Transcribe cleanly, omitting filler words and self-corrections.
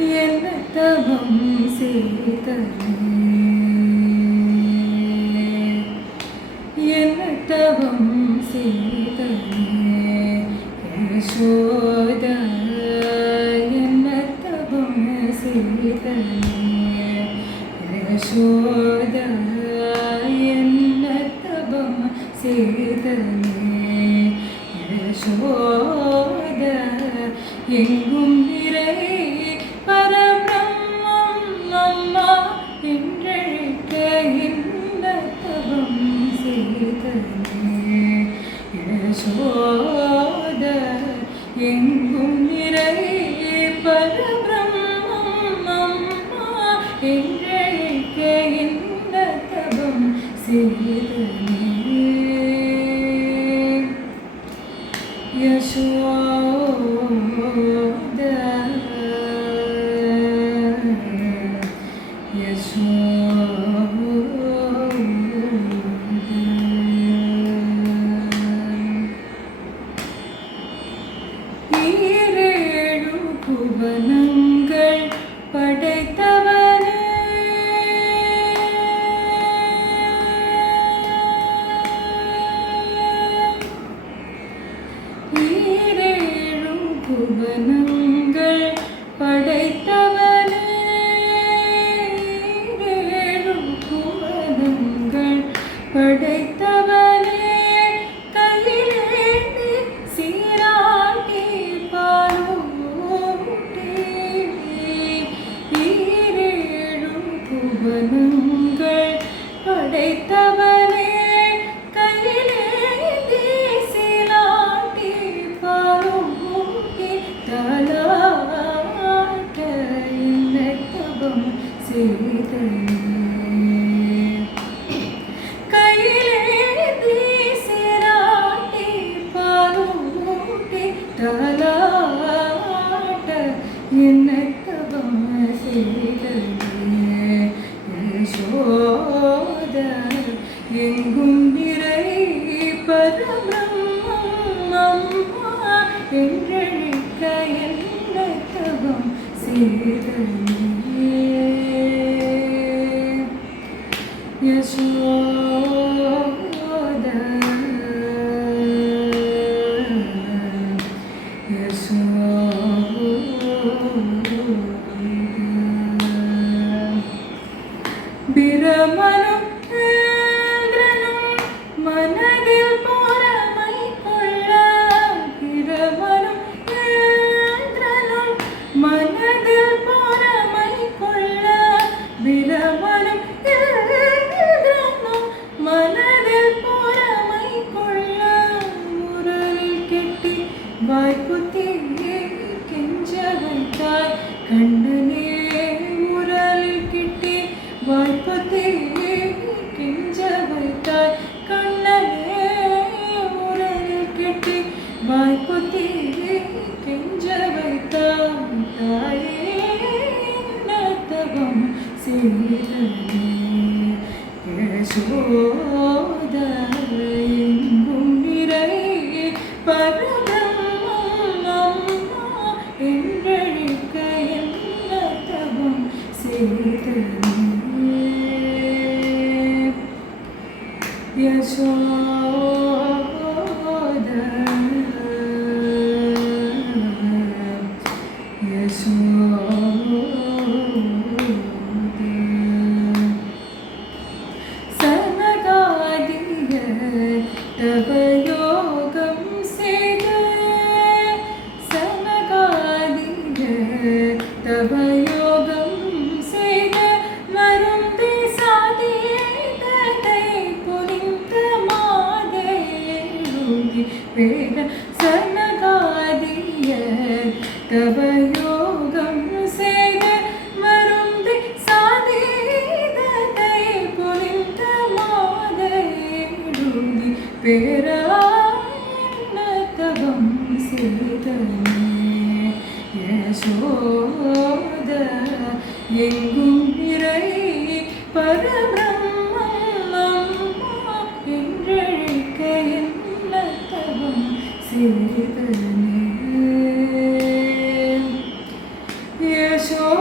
என்ன தவம் செய்தனே, என்ன தவம் செய்தனே யசோதா, என்ன தவம் செய்தனே யசோதா, என்ன தவம் செய்தனே யசோதா, எங்கும் நிறை பரபிரம்மம் அம்மா என்றழைக்க என்ன தவம் செய்தனே யசோதா, எங்கும் நிறை பரபிரம்மம் அம்மா என்றழைக்க என்ன தவம் செய்தனே யசோதா, ஈரேழு புவனங்கள் படைத்தவனே, ஈரேழு புவனங்கள் படைத்தவனே, ஈரேழு புவனங்கள் படைத்தவனே, கையிலேந்தி சீராட்டி பாலூட்டி, ஈரேழு புவனங்கள் படைத்தவனே, கையிலேந்தி சீராட்டி பாலூட்டி, தாலாட்ட என்ன தவம் செய்தனே, கையிலேந்தி சீராட்டி பாலூட்டி, தாலாட்ட என்ன தவம் செய்தனே யசோதா, எங்கும் நிறை பரபிரம்மம் அம்மா என்றழைக்க என்ன தவம் செய்தனே யசோதா, பிரமனும் இந்திரனும் மனதில் பொறாமை கொள்ள, பிரமனும் இந்திரனும் மனதில் பொறாமை கொள்ள, பிரமனும் இந்திரனும் மனதில் பொறாமை கொள்ள, முரலில் கெட்டி வாய்ப்புத்தி கெஞ்ச வைத்தாய் கண்ணனே, முரலில் கெட்டி வாய்ப்புத்தி கெஞ்ச வைத்தாய் கண்ணனே, முரலில் கெட்டி வாய்ப்புத்தி கெஞ்ச வைத்தாய் தாயே என்ன தவம் செய்தனே யசோதா, எங்கும் நிறை பரபிரம்மம் அம்மா என்றழைக்க என்ன தவம் செய்தனே யசோதா, யசோதா, சனகாதிய தவ யோகம் செய்த, சனகாதிய தவ யோகம் செய்த, மருந்தி சாதியதை புனிந்த மாதேருதி வேத, சனகாதிய தவ யோகம் செய்த, மருந்தி சாதியதை புனிந்த மாதேருதி பேரா என்ன தவம் செய்தனே யசோதா, எங்கும் நிறை பரபிரம்மம் அம்மா என்றழைக்க என்ன தவம் செய்தனே யசோதா. சோழ